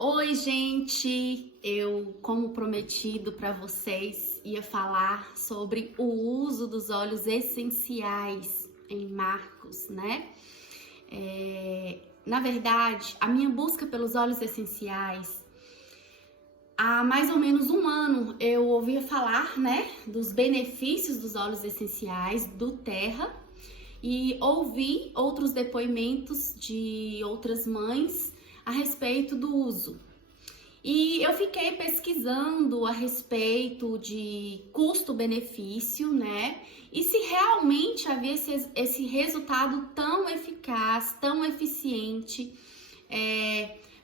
Oi, gente! Eu, como prometido para vocês, ia falar sobre o uso dos óleos essenciais em Marcos, né? Na verdade, a minha busca pelos óleos essenciais, há mais ou menos um ano eu ouvia falar, né, dos benefícios dos óleos essenciais do Terra e ouvi outros depoimentos de outras mães a respeito do uso. E eu fiquei pesquisando a respeito de custo-benefício, né? E se realmente havia esse resultado tão eficaz, tão eficiente,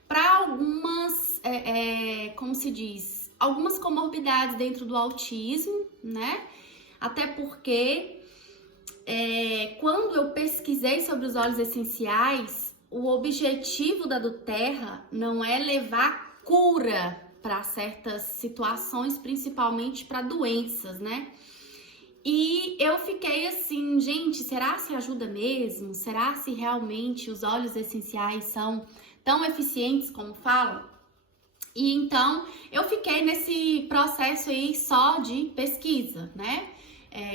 para algumas, como se diz, algumas comorbidades dentro do autismo, né? Até porque quando eu pesquisei sobre os óleos essenciais, o objetivo da doTERRA não é levar cura para certas situações, principalmente para doenças, né? E eu fiquei assim, gente, será se ajuda mesmo? Será se realmente os óleos essenciais são tão eficientes como falam? E então eu fiquei nesse processo aí só de pesquisa, né?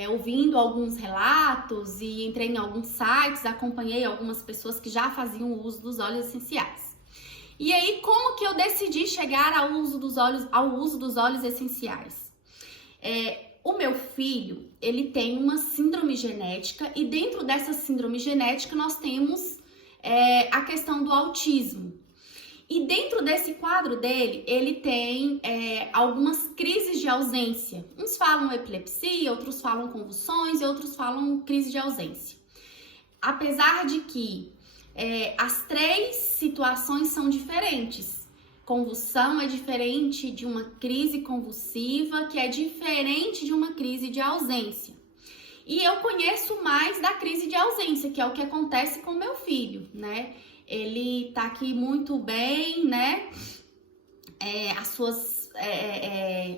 Ouvindo alguns relatos e entrei em alguns sites, acompanhei algumas pessoas que já faziam uso dos óleos essenciais. E aí, como que eu decidi chegar ao uso dos óleos essenciais? O meu filho, ele tem uma síndrome genética e dentro dessa síndrome genética nós temos a questão do autismo. E dentro desse quadro dele, ele tem algumas crises de ausência. Uns falam epilepsia, outros falam convulsões e outros falam crise de ausência. Apesar de que as três situações são diferentes. Convulsão é diferente de uma crise convulsiva, que é diferente de uma crise de ausência. E eu conheço mais da crise de ausência, que é o que acontece com meu filho, né? Ele tá aqui muito bem, né?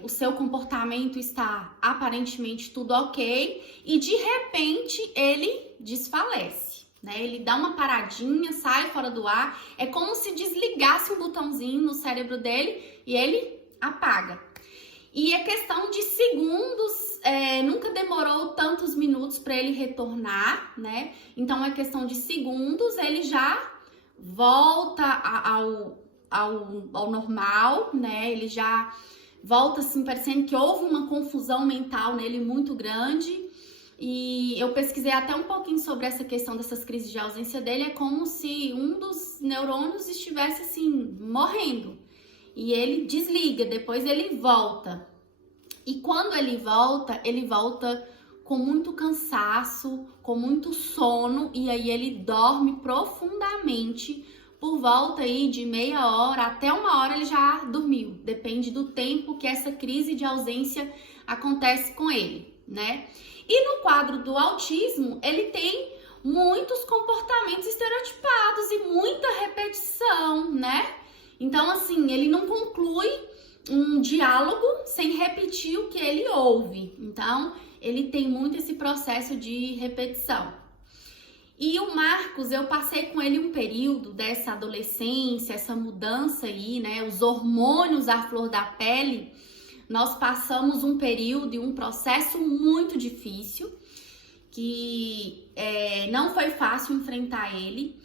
O seu comportamento está aparentemente tudo ok e de repente ele desfalece, né? Ele dá uma paradinha, sai fora do ar, é como se desligasse um botãozinho no cérebro dele e ele apaga. E é questão de segundos, nunca demorou tantos minutos para ele retornar, né? Então é questão de segundos, ele já volta ao normal, né? Ele já volta assim, parecendo que houve uma confusão mental nele muito grande. E eu pesquisei até um pouquinho sobre essa questão dessas crises de ausência dele. É como se um dos neurônios estivesse assim, morrendo. E ele desliga, depois ele volta. E quando ele volta com muito cansaço, com muito sono, e aí ele dorme profundamente por volta aí de meia hora até uma hora ele já dormiu. Depende do tempo que essa crise de ausência acontece com ele, né? E no quadro do autismo, ele tem muitos comportamentos estereotipados e muita repetição, né? Então, assim, ele não conclui um diálogo sem repetir o que ele ouve. Então, ele tem muito esse processo de repetição. E o Marcos, eu passei com ele um período dessa adolescência, essa mudança aí, né? Os hormônios à flor da pele. Nós passamos um período e um processo muito difícil, que não foi fácil enfrentar ele.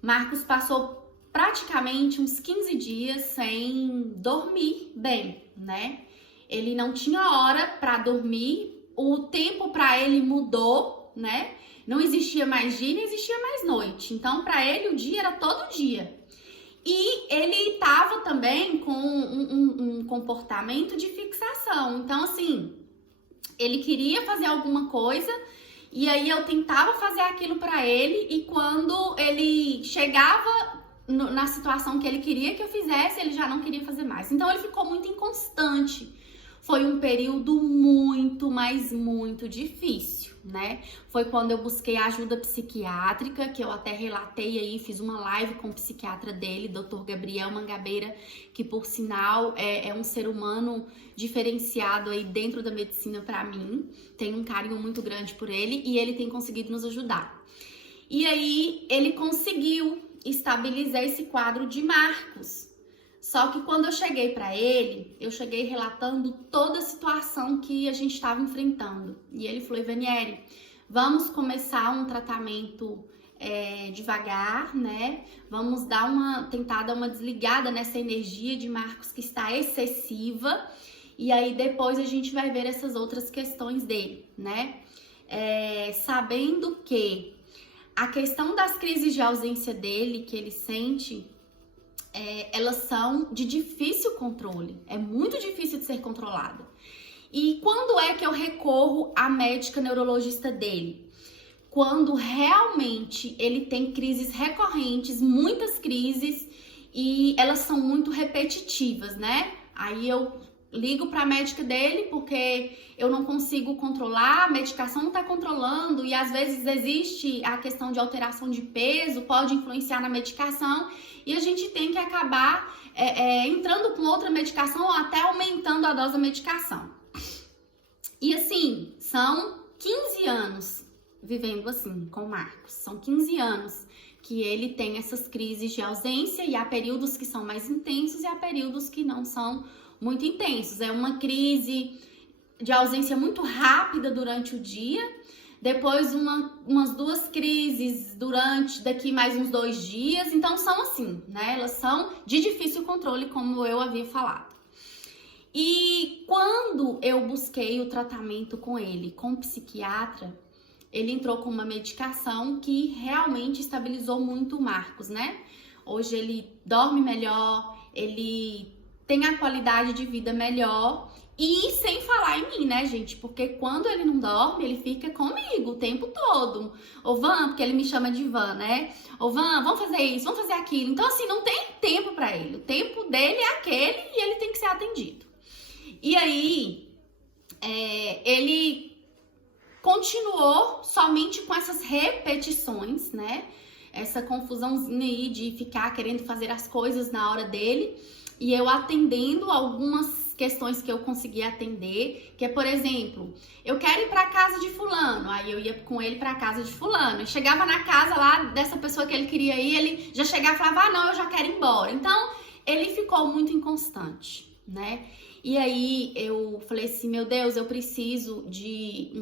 Marcos passou praticamente uns 15 dias sem dormir bem, né? Ele não tinha hora para dormir, o tempo para ele mudou, né? Não existia mais dia, não existia mais noite. Então, para ele, o dia era todo dia. E ele estava também com um comportamento de fixação. Então, assim, ele queria fazer alguma coisa e aí eu tentava fazer aquilo para ele e quando ele chegava na situação que ele queria que eu fizesse, ele já não queria fazer mais. Então, ele ficou muito inconstante. Foi um período muito, mas muito difícil, né? Foi quando eu busquei ajuda psiquiátrica, que eu até relatei aí, fiz uma live com o psiquiatra dele, Dr. Gabriel Mangabeira, que por sinal é um ser humano diferenciado aí dentro da medicina para mim. Tenho um carinho muito grande por ele e ele tem conseguido nos ajudar. E aí ele conseguiu estabilizar esse quadro de Marcos. Só que quando eu cheguei para ele, eu cheguei relatando toda a situação que a gente estava enfrentando. E ele falou: Ivaniele, vamos começar um tratamento devagar, né? Vamos tentar dar uma desligada nessa energia de Marcos que está excessiva. E aí depois a gente vai ver essas outras questões dele, né? Sabendo que a questão das crises de ausência dele, que ele sente, elas são de difícil controle. É muito difícil de ser controlada. E quando é que eu recorro à médica neurologista dele? Quando realmente ele tem crises recorrentes, muitas crises, e elas são muito repetitivas, né? Aí eu ligo para a médica dele porque eu não consigo controlar, a medicação não está controlando, e às vezes existe a questão de alteração de peso, pode influenciar na medicação, e a gente tem que acabar entrando com outra medicação ou até aumentando a dose da medicação. E assim, são 15 anos vivendo assim com o Marcos. São 15 anos que ele tem essas crises de ausência, e há períodos que são mais intensos e há períodos que não são muito intensos. É uma crise de ausência muito rápida durante o dia, depois umas 2 crises daqui mais uns 2 dias. Então são assim, né? Elas são de difícil controle, como eu havia falado. E quando eu busquei o tratamento com ele, com o psiquiatra, ele entrou com uma medicação que realmente estabilizou muito o Marcos, né? Hoje ele dorme melhor, ele tem a qualidade de vida melhor, e sem falar em mim, né, gente? Porque quando ele não dorme, ele fica comigo o tempo todo. Ô Van, porque ele me chama de Van, né? Ô Van, vamos fazer isso, vamos fazer aquilo. Então, assim, não tem tempo pra ele. O tempo dele é aquele e ele tem que ser atendido. E aí, ele continuou somente com essas repetições, né? Essa confusãozinha aí de ficar querendo fazer as coisas na hora dele, e eu atendendo algumas questões que eu conseguia atender, que é, por exemplo, eu quero ir para casa de fulano, aí eu ia com ele para casa de fulano, e chegava na casa lá dessa pessoa que ele queria ir, ele já chegava e falava: ah, não, eu já quero ir embora. Então, ele ficou muito inconstante, né? E aí eu falei assim: meu Deus, eu preciso de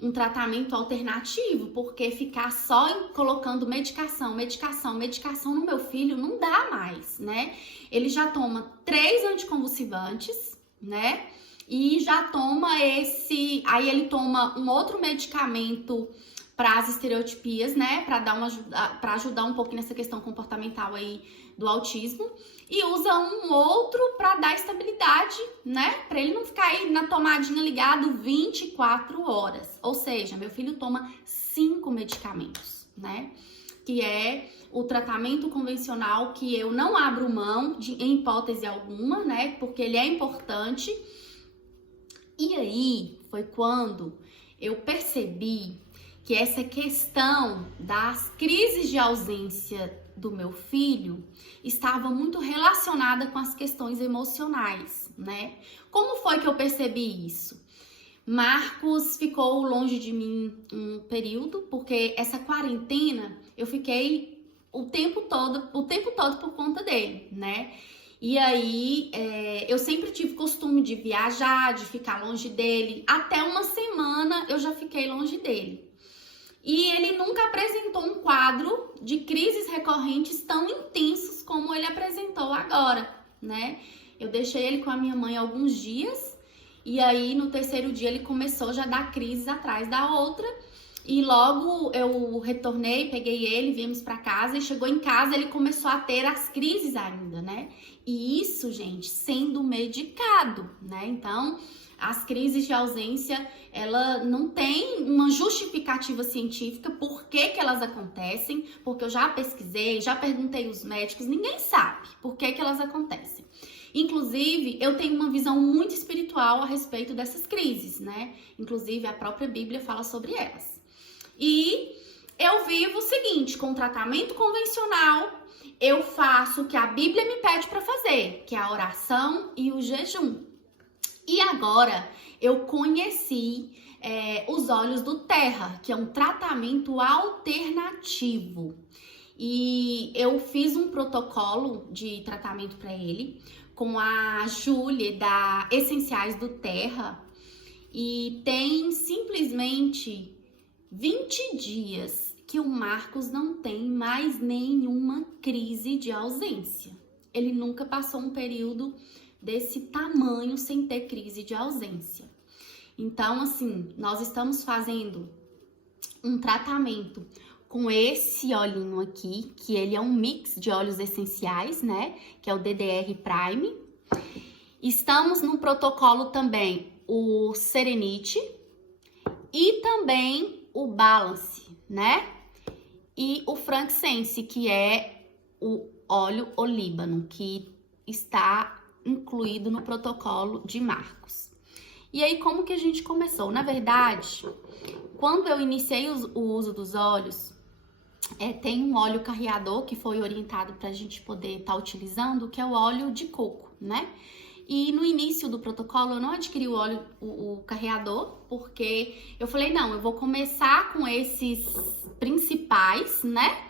um tratamento alternativo, porque ficar só colocando medicação no meu filho não dá mais, né? Ele já toma 3 anticonvulsivantes, né? E já toma aí ele toma um outro medicamento para as estereotipias, né? Para ajudar um pouquinho nessa questão comportamental aí do autismo. E usa um outro para dar estabilidade, né? Para ele não ficar aí na tomadinha ligado 24 horas. Ou seja, meu filho toma 5 medicamentos, né? Que é o tratamento convencional, que eu não abro mão em hipótese alguma, né? Porque ele é importante. E aí foi quando eu percebi que essa questão das crises de ausência do meu filho estava muito relacionada com as questões emocionais, né? Como foi que eu percebi isso? Marcos ficou longe de mim um período, porque essa quarentena eu fiquei o tempo todo por conta dele, né? E aí, eu sempre tive costume de viajar, de ficar longe dele. Até uma semana eu já fiquei longe dele. E ele nunca apresentou um quadro de crises recorrentes tão intensos como ele apresentou agora, né? Eu deixei ele com a minha mãe alguns dias, e aí no 3º dia ele começou já a dar crises atrás da outra. E logo eu retornei, peguei ele, viemos para casa, e chegou em casa ele começou a ter as crises ainda, né? E isso, gente, sendo medicado, né? Então, as crises de ausência, ela não tem uma justificativa científica por que elas acontecem, porque eu já pesquisei, já perguntei aos médicos, ninguém sabe por que elas acontecem. Inclusive, eu tenho uma visão muito espiritual a respeito dessas crises, né? Inclusive, a própria Bíblia fala sobre elas. E eu vivo o seguinte: com tratamento convencional, eu faço o que a Bíblia me pede para fazer, que é a oração e o jejum. E agora eu conheci os olhos do Terra, que é um tratamento alternativo. E eu fiz um protocolo de tratamento para ele com a Júlia da Essenciais do Terra e tem simplesmente 20 dias que o Marcos não tem mais nenhuma crise de ausência. Ele nunca passou um período desse tamanho sem ter crise de ausência. Então, assim, nós estamos fazendo um tratamento com esse olhinho aqui, que ele é um mix de óleos essenciais, né? Que é o DDR Prime. Estamos no protocolo também o Serenity e também o Balance, né? E o Frankincense, que é o óleo olíbano, que está incluído no protocolo de Marcos. E aí, como que a gente começou? Na verdade, quando eu iniciei o uso dos óleos, tem um óleo carreador que foi orientado para a gente poder estar utilizando, que é o óleo de coco, né? E no início do protocolo eu não adquiri o carreador, porque eu falei, não, eu vou começar com esses principais, né?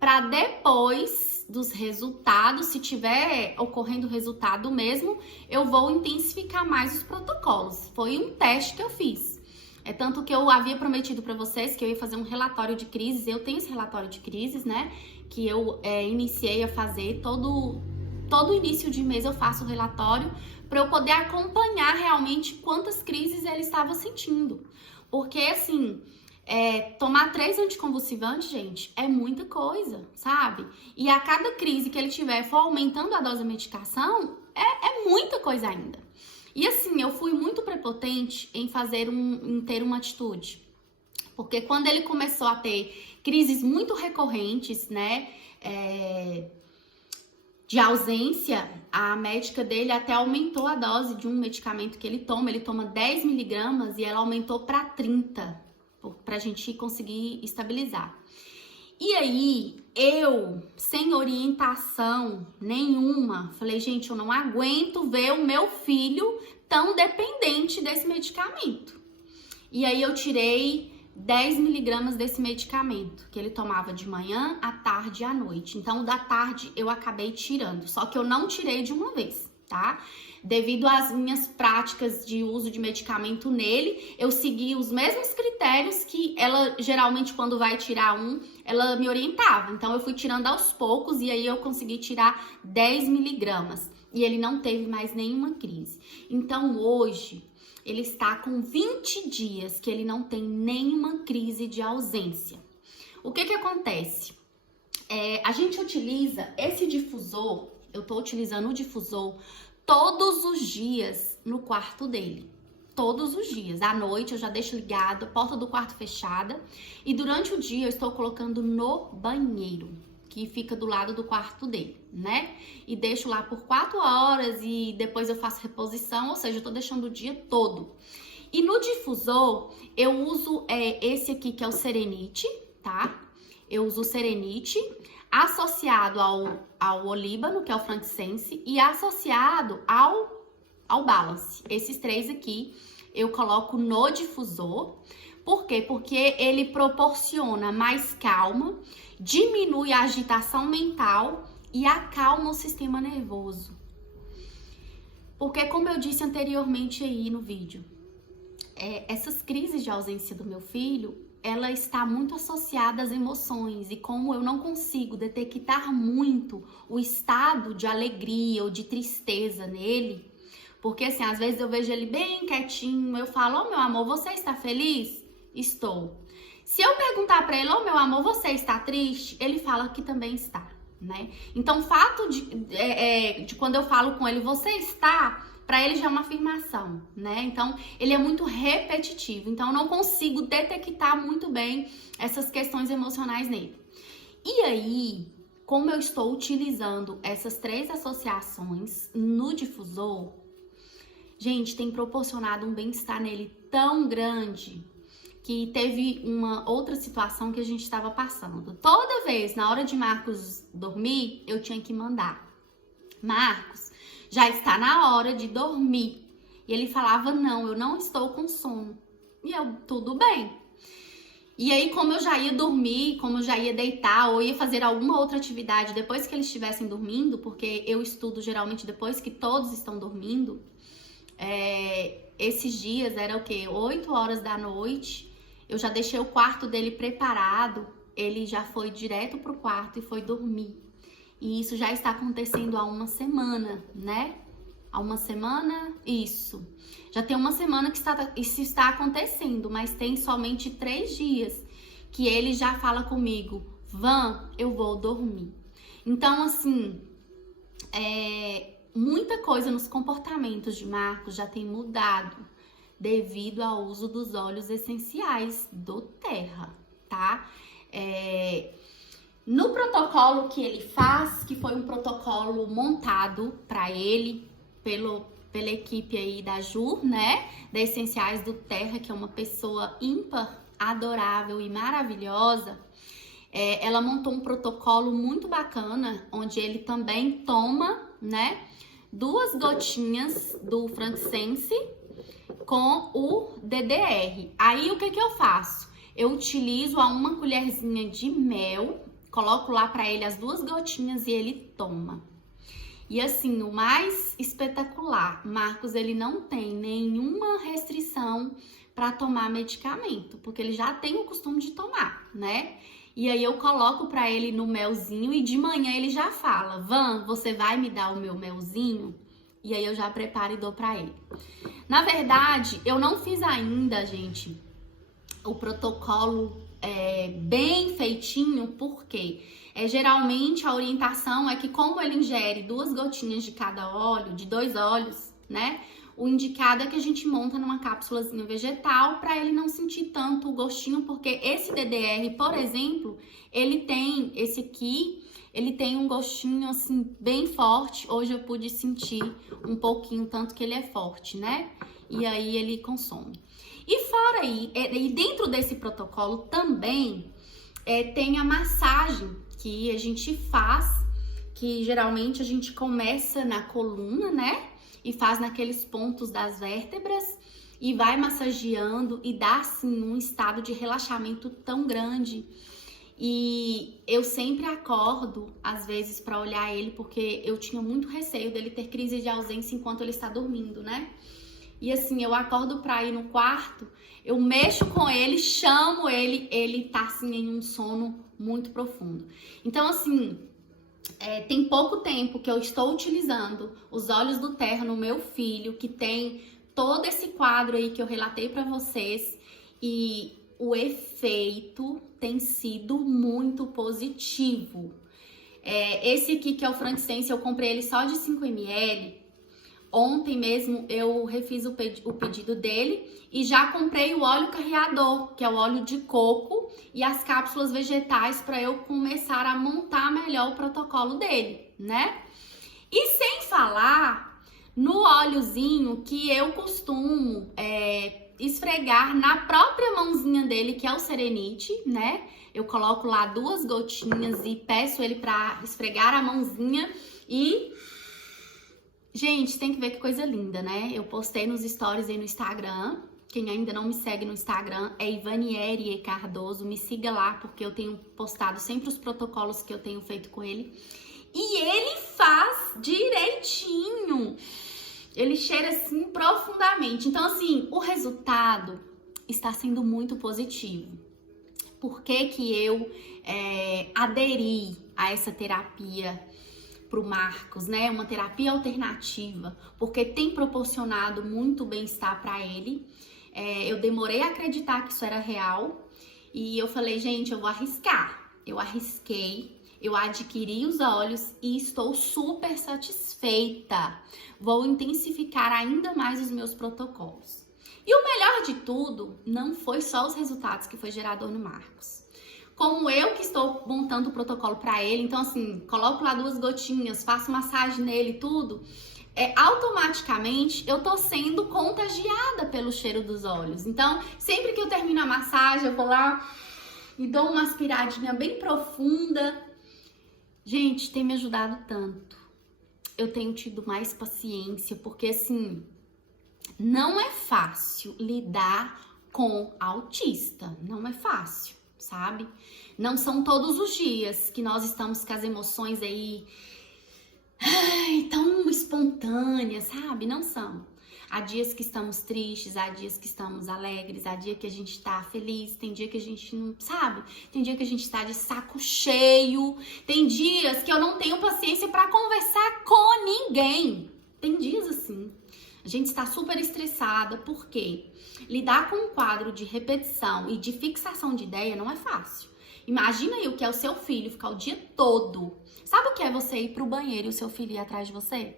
Para depois dos resultados, se tiver ocorrendo resultado mesmo, eu vou intensificar mais os protocolos. Foi um teste que eu fiz. É tanto que eu havia prometido para vocês que eu ia fazer um relatório de crises. Eu tenho esse relatório de crises, né? Que eu iniciei a fazer todo início de mês eu faço o relatório para eu poder acompanhar realmente quantas crises ele estava sentindo. Porque, assim, tomar 3 anticonvulsivantes, gente, é muita coisa, sabe? E a cada crise que ele tiver for aumentando a dose da medicação, é muita coisa ainda. E assim, eu fui muito prepotente em ter uma atitude. Porque quando ele começou a ter crises muito recorrentes, né? De ausência, a médica dele até aumentou a dose de um medicamento que ele toma 10 miligramas e ela aumentou para 30, pra gente conseguir estabilizar. E aí, eu, sem orientação nenhuma, falei, gente, eu não aguento ver o meu filho tão dependente desse medicamento. E aí, eu tirei 10 miligramas desse medicamento, que ele tomava de manhã, à tarde e à noite. Então, o da tarde eu acabei tirando, só que eu não tirei de uma vez, tá? Devido às minhas práticas de uso de medicamento nele, eu segui os mesmos critérios que ela, geralmente, quando vai tirar ela me orientava. Então, eu fui tirando aos poucos e aí eu consegui tirar 10 miligramas. E ele não teve mais nenhuma crise. Então, hoje, ele está com 20 dias que ele não tem nenhuma crise de ausência. O que acontece? A gente utiliza esse difusor, eu tô utilizando o difusor todos os dias no quarto dele. Todos os dias. À noite eu já deixo ligado, a porta do quarto fechada. E durante o dia eu estou colocando no banheiro, que fica do lado do quarto dele, né? E deixo lá por 4 horas e depois eu faço reposição, ou seja, eu tô deixando o dia todo. E no difusor, eu uso esse aqui, que é o Serenity, tá? Eu uso o Serenity associado ao olíbano, que é o Frankincense, e associado ao Balance. Esses 3 aqui eu coloco no difusor. Por quê? Porque ele proporciona mais calma, diminui a agitação mental e acalma o sistema nervoso. Porque, como eu disse anteriormente aí no vídeo, essas crises de ausência do meu filho, ela está muito associada às emoções. E como eu não consigo detectar muito o estado de alegria ou de tristeza nele, porque assim, às vezes eu vejo ele bem quietinho, eu falo, ô meu amor, você está feliz? Estou. Se eu perguntar para ele, ô meu amor, você está triste? Ele fala que também está, né? Então, o fato de quando eu falo com ele, você está, para ele já é uma afirmação, né? Então, ele é muito repetitivo. Então, eu não consigo detectar muito bem essas questões emocionais nele. E aí, como eu estou utilizando essas 3 associações no difusor, gente, tem proporcionado um bem-estar nele tão grande que teve uma outra situação que a gente estava passando. Toda vez, na hora de Marcos dormir, eu tinha que mandar: Marcos, já está na hora de dormir. E ele falava, não, eu não estou com sono. E eu, tudo bem. E aí, como eu já ia dormir, como eu já ia deitar ou ia fazer alguma outra atividade depois que eles estivessem dormindo, porque eu estudo geralmente depois que todos estão dormindo, esses dias era o quê? 8 horas da noite, eu já deixei o quarto dele preparado, ele já foi direto pro quarto e foi dormir. E isso já está acontecendo há uma semana, né? Há uma semana? Isso. Já tem uma semana que isso está acontecendo, mas tem somente 3 dias que ele já fala comigo, Van, eu vou dormir. Então, assim, muita coisa nos comportamentos de Marcos já tem mudado devido ao uso dos óleos essenciais do Terra, tá? No protocolo que ele faz, que foi um protocolo montado para ele pela equipe aí da Ju, né? Da Essenciais do Terra, que é uma pessoa ímpar, adorável e maravilhosa. Ela montou um protocolo muito bacana, onde ele também toma, né? 2 gotinhas do frankincense com o DDR. Aí, o que eu faço? Eu utilizo uma colherzinha de mel, coloco lá para ele as 2 gotinhas e ele toma. E assim, o mais espetacular, Marcos, ele não tem nenhuma restrição para tomar medicamento, porque ele já tem o costume de tomar, né? E aí eu coloco para ele no melzinho e de manhã ele já fala, Van, você vai me dar o meu melzinho? E aí eu já preparo e dou para ele. Na verdade, eu não fiz ainda, gente, o protocolo bem feitinho, porque geralmente a orientação é que, como ele ingere 2 gotinhas de cada óleo, de 2 óleos, né? O indicado é que a gente monta numa cápsulazinha vegetal para ele não sentir tanto o gostinho, porque esse DDR, por exemplo, esse aqui, ele tem um gostinho assim bem forte. Hoje eu pude sentir um pouquinho, tanto que ele é forte, né? E aí ele consome. E fora aí, e dentro desse protocolo também tem a massagem que a gente faz, que geralmente a gente começa na coluna, né? E faz naqueles pontos das vértebras e vai massageando e dá assim um estado de relaxamento tão grande. E eu sempre acordo, às vezes, para olhar ele, porque eu tinha muito receio dele ter crise de ausência enquanto ele está dormindo, né? E assim, eu acordo pra ir no quarto, eu mexo com ele, chamo ele tá assim em um sono muito profundo. Então, assim, tem pouco tempo que eu estou utilizando os óleos do Terra no meu filho, que tem todo esse quadro aí que eu relatei pra vocês, e o efeito tem sido muito positivo. Esse aqui, que é o frankincense, eu comprei ele só de 5 ml. Ontem mesmo eu refiz o pedido dele e já comprei o óleo carreador, que é o óleo de coco, e as cápsulas vegetais para eu começar a montar melhor o protocolo dele, né? E sem falar no óleozinho que eu costumo esfregar na própria mãozinha dele, que é o Serenite, né? Eu coloco lá 2 gotinhas e peço ele para esfregar a mãozinha e... Gente, tem que ver que coisa linda, né? Eu postei nos stories aí no Instagram. Quem ainda não me segue no Instagram é Ivanieri Cardoso. Me siga lá, porque eu tenho postado sempre os protocolos que eu tenho feito com ele. E ele faz direitinho. Ele cheira assim profundamente. Então, assim, o resultado está sendo muito positivo. Por que que eu aderi a essa terapia pro Marcos, né? Uma terapia alternativa, porque tem proporcionado muito bem-estar para ele. Eu demorei a acreditar que isso era real e eu falei, gente, eu vou arriscar. Eu arrisquei, eu adquiri os óleos e estou super satisfeita. Vou intensificar ainda mais os meus protocolos. E o melhor de tudo, não foi só os resultados que foi gerador no Marcos. Como eu que estou montando o protocolo para ele, então assim, coloco lá 2 gotinhas, faço massagem nele e tudo, automaticamente eu tô sendo contagiada pelo cheiro dos óleos. Então, sempre que eu termino a massagem, eu vou lá e dou uma aspiradinha bem profunda. Gente, tem me ajudado tanto. Eu tenho tido mais paciência, porque assim, não é fácil lidar com autista. Não é fácil, sabe? Não são todos os dias que nós estamos com as emoções aí tão espontâneas, sabe? Não são. Há dias que estamos tristes, há dias que estamos alegres, há dia que a gente tá feliz, tem dia que a gente não, sabe? Tem dia que a gente tá de saco cheio, tem dias que eu não tenho paciência pra conversar com ninguém. Tem dias assim. A gente está super estressada, porque lidar com um quadro de repetição e de fixação de ideia não é fácil. Imagina aí o que é o seu filho ficar o dia todo. Sabe o que é você ir pro banheiro e o seu filho ir atrás de você?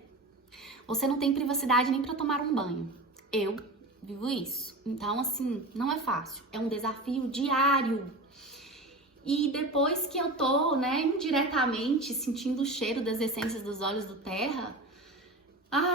Você não tem privacidade nem para tomar um banho. Eu vivo isso. Então, assim, não é fácil. É um desafio diário. E depois que eu tô, indiretamente sentindo o cheiro das essências dos óleos do Terra,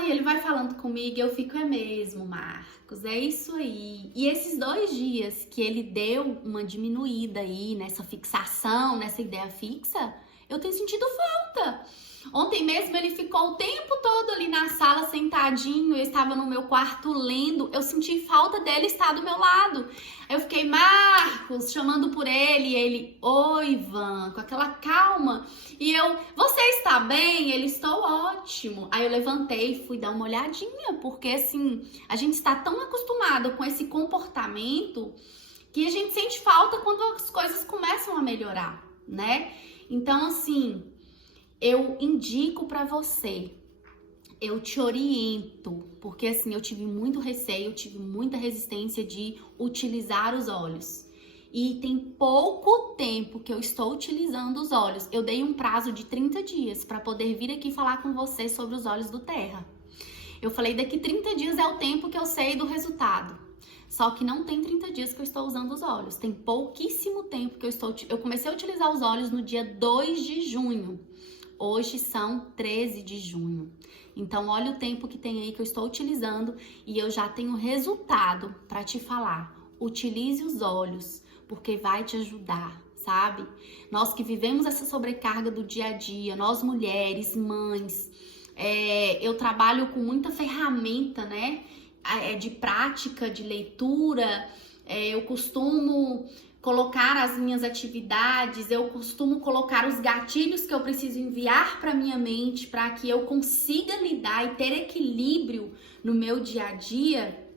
ele vai falando comigo e eu fico, é mesmo, Marcos, é isso aí. E esses 2 dias que ele deu uma diminuída aí nessa fixação, nessa ideia fixa, eu tenho sentido falta. Ontem mesmo ele ficou o tempo todo ali na sala sentadinho, eu estava no meu quarto lendo, eu senti falta dele estar do meu lado. Eu fiquei, Marcos, chamando por ele, e ele, oi, Ivan, com aquela calma. E eu, você está bem? Ele, estou ótimo. Aí eu levantei e fui dar uma olhadinha, porque assim, a gente está tão acostumado com esse comportamento que a gente sente falta quando as coisas começam a melhorar, né? Então, assim, eu indico pra você, eu te oriento, porque assim, eu tive muito receio, eu tive muita resistência de utilizar os óleos. E tem pouco tempo que eu estou utilizando os óleos. Eu dei um prazo de 30 dias para poder vir aqui falar com você sobre os óleos do Terra. Eu falei, daqui 30 dias é o tempo que eu sei do resultado. Só que não tem 30 dias que eu estou usando os óleos. Tem pouquíssimo tempo que eu comecei a utilizar os óleos no dia 2 de junho. Hoje são 13 de junho. Então, olha o tempo que tem aí que eu estou utilizando e eu já tenho resultado para te falar. Utilize os óleos, porque vai te ajudar, sabe? Nós que vivemos essa sobrecarga do dia a dia, nós mulheres, mães, eu trabalho com muita ferramenta, né? De prática, de leitura, eu costumo colocar as minhas atividades, eu costumo colocar os gatilhos que eu preciso enviar para minha mente para que eu consiga lidar e ter equilíbrio no meu dia a dia.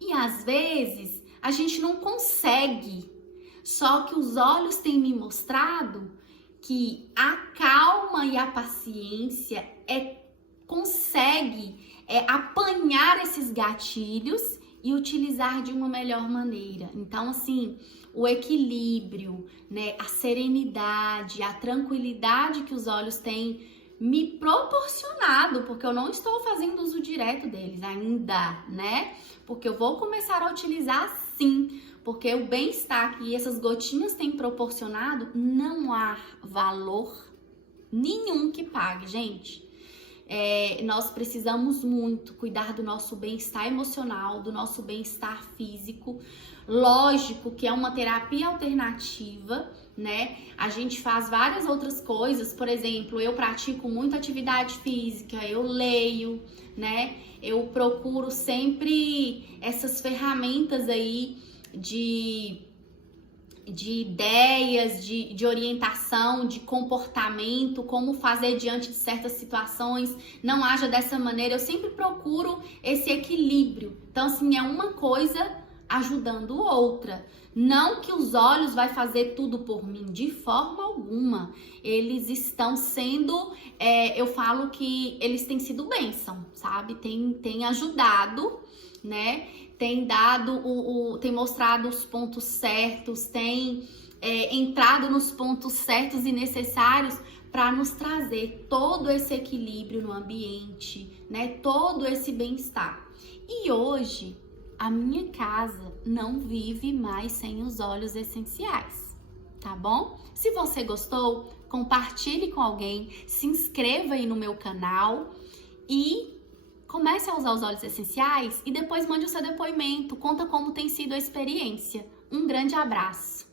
E às vezes a gente não consegue, só que os olhos têm me mostrado que a calma e a paciência consegue apanhar esses gatilhos e utilizar de uma melhor maneira. Então, assim, o equilíbrio, né, a serenidade, a tranquilidade que os óleos têm me proporcionado, porque eu não estou fazendo uso direto deles ainda, né? Porque eu vou começar a utilizar sim, porque o bem-estar que essas gotinhas têm proporcionado, não há valor nenhum que pague, gente. Nós precisamos muito cuidar do nosso bem-estar emocional, do nosso bem-estar físico. Lógico que é uma terapia alternativa, né? A gente faz várias outras coisas, por exemplo, eu pratico muita atividade física, eu leio, né? Eu procuro sempre essas ferramentas aí de ideias, de orientação, de comportamento, como fazer diante de certas situações, não haja dessa maneira. Eu sempre procuro esse equilíbrio. Então, assim, é uma coisa ajudando outra. Não que os óleos vai fazer tudo por mim, de forma alguma. Eles estão sendo, eu falo que eles têm sido bênção, sabe? Tem ajudado, né? Tem dado, tem mostrado os pontos certos, tem entrado nos pontos certos e necessários para nos trazer todo esse equilíbrio no ambiente, né? Todo esse bem-estar. E hoje, a minha casa não vive mais sem os óleos essenciais, tá bom? Se você gostou, compartilhe com alguém, se inscreva aí no meu canal e comece a usar os óleos essenciais e depois mande o seu depoimento, conta como tem sido a experiência. Um grande abraço!